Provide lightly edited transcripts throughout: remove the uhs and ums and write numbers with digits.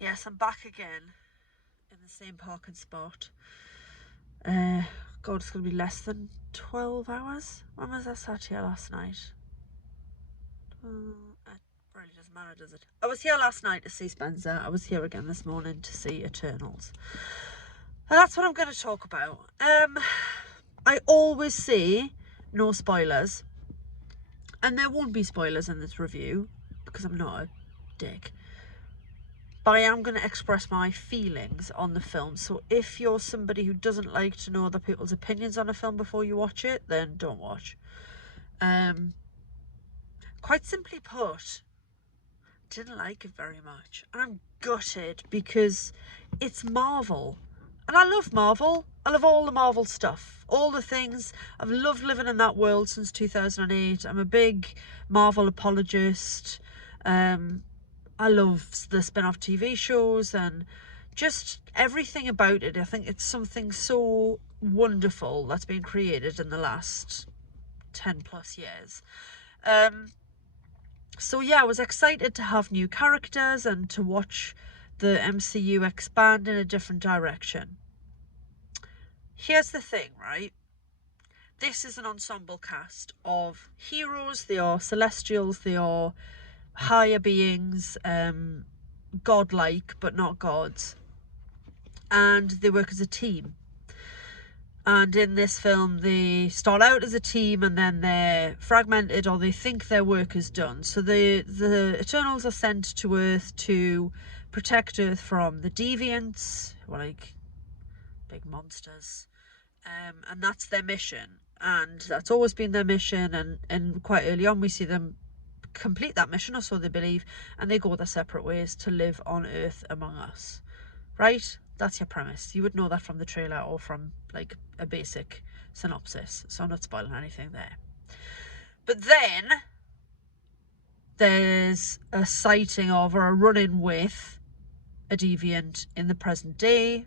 Yes, I'm back again in the same parking spot. God, it's going to be less than 12 hours. When was I sat here last night? It really doesn't matter, does it? I was here last night to see Spencer. I was here again this morning to see Eternals. And that's what I'm going to talk about. I always say no spoilers. And there won't be spoilers in this review because I'm not a dick. But I am going to express my feelings on the film. So if you're somebody who doesn't like to know other people's opinions on a film before you watch it, then don't watch. Quite simply put, didn't like it very much. And I'm gutted because it's Marvel. And I love Marvel. I love all the Marvel stuff. All the things. I've loved living in that world since 2008. I'm a big Marvel apologist. I love the spin-off TV shows and just everything about it. I think it's something so wonderful that's been created in the last 10 plus years. So yeah, I was excited to have new characters and to watch the MCU expand in a different direction. Here's the thing, right? This is an ensemble cast of heroes. They are celestials. They are higher beings, godlike but not gods, and they work as a team. And in this film, they start out as a team and then they're fragmented, or they think their work is done. So the Eternals are sent to Earth to protect Earth from the Deviants, who are like big monsters. And that's their mission. And that's always been their mission. And quite early on, we see them complete that mission, or so they believe, and they go their separate ways to live on Earth among us. Right? That's your premise. You would know that from the trailer or from like a basic synopsis, so I'm not spoiling anything there. But then there's a sighting of, or a run-in with, a deviant in the present day.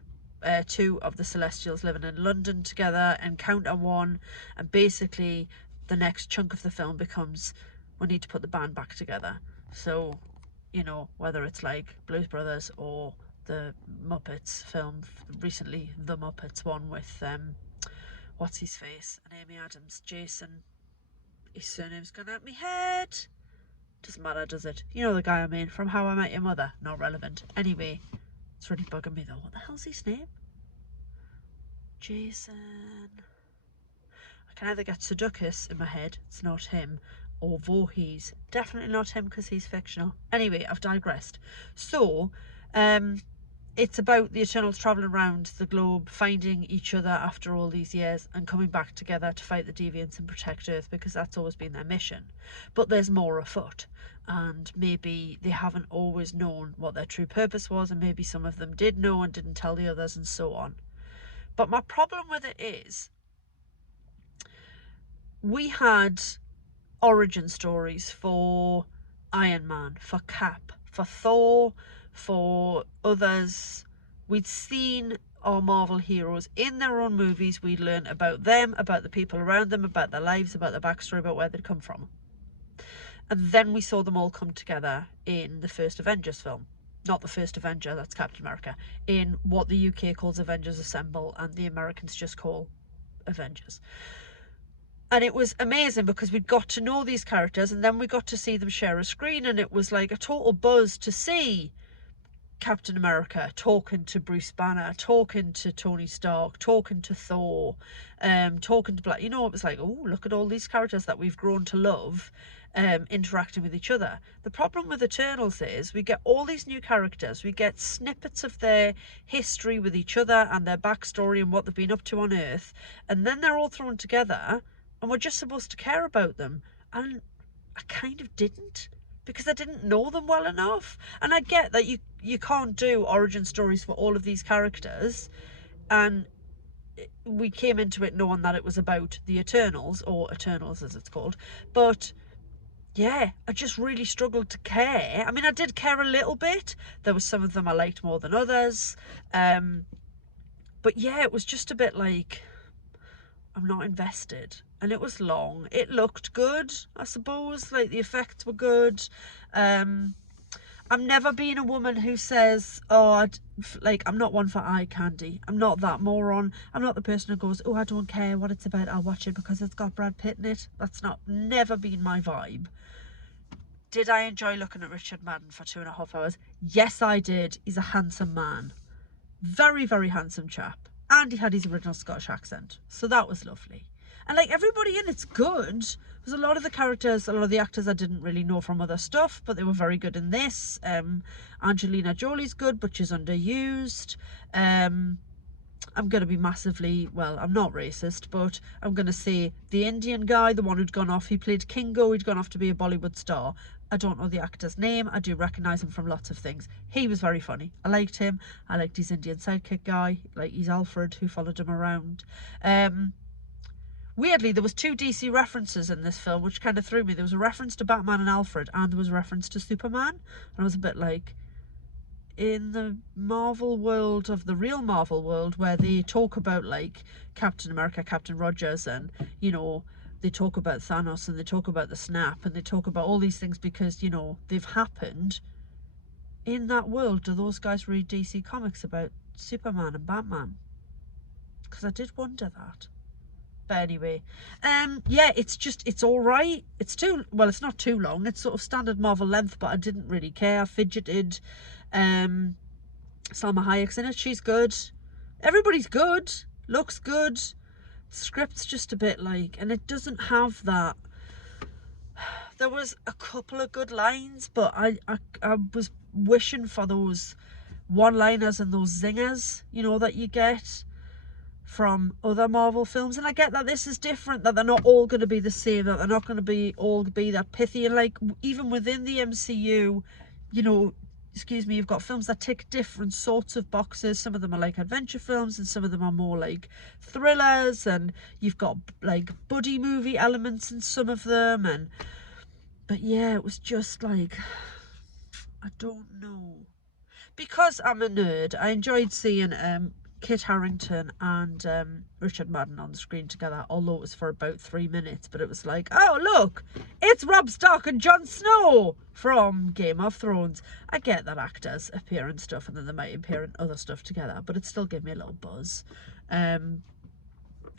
Two of the Celestials living in London together encounter one, and basically the next chunk of the film becomes, we need to put the band back together. So, you know, whether it's like Blues Brothers or the Muppets film recently, the Muppets one with what's his face, and Amy Adams, Jason, his surname's gone out my head. Doesn't matter, does it? You know the guy I mean, from How I Met Your Mother. Not relevant. Anyway, it's really bugging me though. What the hell's his name? Jason. I can either get Sudokus in my head, it's not him, or Voorhees. Definitely not him because he's fictional. Anyway, I've digressed. So, it's about the Eternals travelling around the globe, finding each other after all these years and coming back together to fight the Deviants and protect Earth, because that's always been their mission. But there's more afoot, and maybe they haven't always known what their true purpose was, and maybe some of them did know and didn't tell the others, and so on. But my problem with it is, we had origin stories for Iron Man, for Cap, for Thor, for others. We'd seen our Marvel heroes in their own movies. We'd learned about them, about the people around them, about their lives, about their backstory, about where they'd come from. And then we saw them all come together in the first Avengers film. Not the first Avenger, that's Captain America. In what the UK calls Avengers Assemble and the Americans just call Avengers. And it was amazing because we got to know these characters, and then we got to see them share a screen, and it was like a total buzz to see Captain America talking to Bruce Banner, talking to Tony Stark, talking to Thor, talking to Black. You know, it was like, oh, look at all these characters that we've grown to love, interacting with each other. The problem with Eternals is we get all these new characters, we get snippets of their history with each other and their backstory and what they've been up to on Earth, and then they're all thrown together and we're just supposed to care about them. And I kind of didn't, because I didn't know them well enough. And I get that you can't do origin stories for all of these characters, and we came into it knowing that it was about the Eternals, or Eternals as it's called. But yeah, I just really struggled to care. I mean, I did care a little bit. There were some of them I liked more than others. But yeah, it was just a bit like, I'm not invested. And it was long. It looked good, I suppose. Like, the effects were good. And I'm never being a woman who says, oh, like, I'm not one for eye candy. I'm not that moron. I'm not the person who goes, oh, I don't care what it's about, I'll watch it because it's got Brad Pitt in it. That's never been my vibe. Did I enjoy looking at Richard Madden for 2.5 hours? Yes, I did. He's a handsome man. Very, very handsome chap. And he had his original Scottish accent. So that was lovely. And like, everybody in it's good. There's a lot of the characters, a lot of the actors I didn't really know from other stuff, but they were very good in this. Angelina Jolie's good, but she's underused. I'm going to be massively, well, I'm not racist, but I'm going to say the Indian guy, the one who'd gone off, he played Kingo, he'd gone off to be a Bollywood star. I don't know the actor's name. I do recognise him from lots of things. He was very funny. I liked him. I liked his Indian sidekick guy. Like, he's Alfred, who followed him around. Weirdly, there was 2 DC references in this film, which kind of threw me. There was a reference to Batman and Alfred, and there was a reference to Superman. And I was a bit like, in the Marvel world of the real Marvel world, where they talk about like Captain America, Captain Rogers, and, you know, they talk about Thanos and they talk about the snap and they talk about all these things because, you know, they've happened. In that world, do those guys read DC comics about Superman and Batman? Because I did wonder that. But anyway, yeah, it's all right. It's not too long. It's sort of standard Marvel length, but I didn't really care. I fidgeted. Salma Hayek's in it. She's good. Everybody's good. Looks good. Script's just a bit like, and it doesn't have that. There was a couple of good lines, but I was wishing for those one-liners and those zingers, you know, that you get from other Marvel films. And I get that this is different, that they're not all going to be the same, that they're not going to be all be that pithy. And like, even within the MCU, you know, excuse me, you've got films that tick different sorts of boxes. Some of them are like adventure films and some of them are more like thrillers, and you've got like buddy movie elements in some of them. And but yeah, it was just like, I don't know, because I'm a nerd, I enjoyed seeing Kit Harington and Richard Madden on the screen together, although it was for about 3 minutes. But it was like, oh look, it's Robb Stark and Jon Snow from Game of Thrones. I get that actors appear in stuff and then they might appear in other stuff together, but it still gave me a little buzz.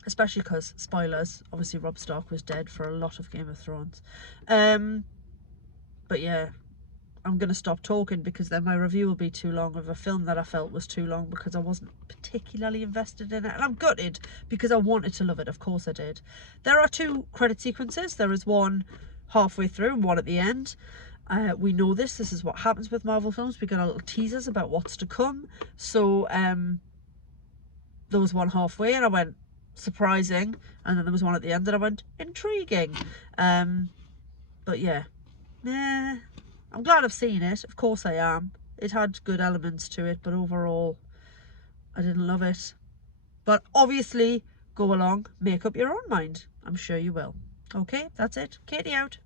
Especially because, spoilers, obviously Robb Stark was dead for a lot of Game of Thrones. But yeah, I'm going to stop talking because then my review will be too long of a film that I felt was too long because I wasn't particularly invested in it. And I'm gutted because I wanted to love it. Of course I did. There are 2 credit sequences. There is one halfway through and one at the end. We know this is what happens with Marvel films. We get a little teasers about what's to come. So there was one halfway and I went, surprising. And then there was one at the end and I went, intriguing. But yeah, I'm glad I've seen it. Of course I am. It had good elements to it, but overall, I didn't love it. But obviously, go along, make up your own mind. I'm sure you will. Okay, that's it. Katie out.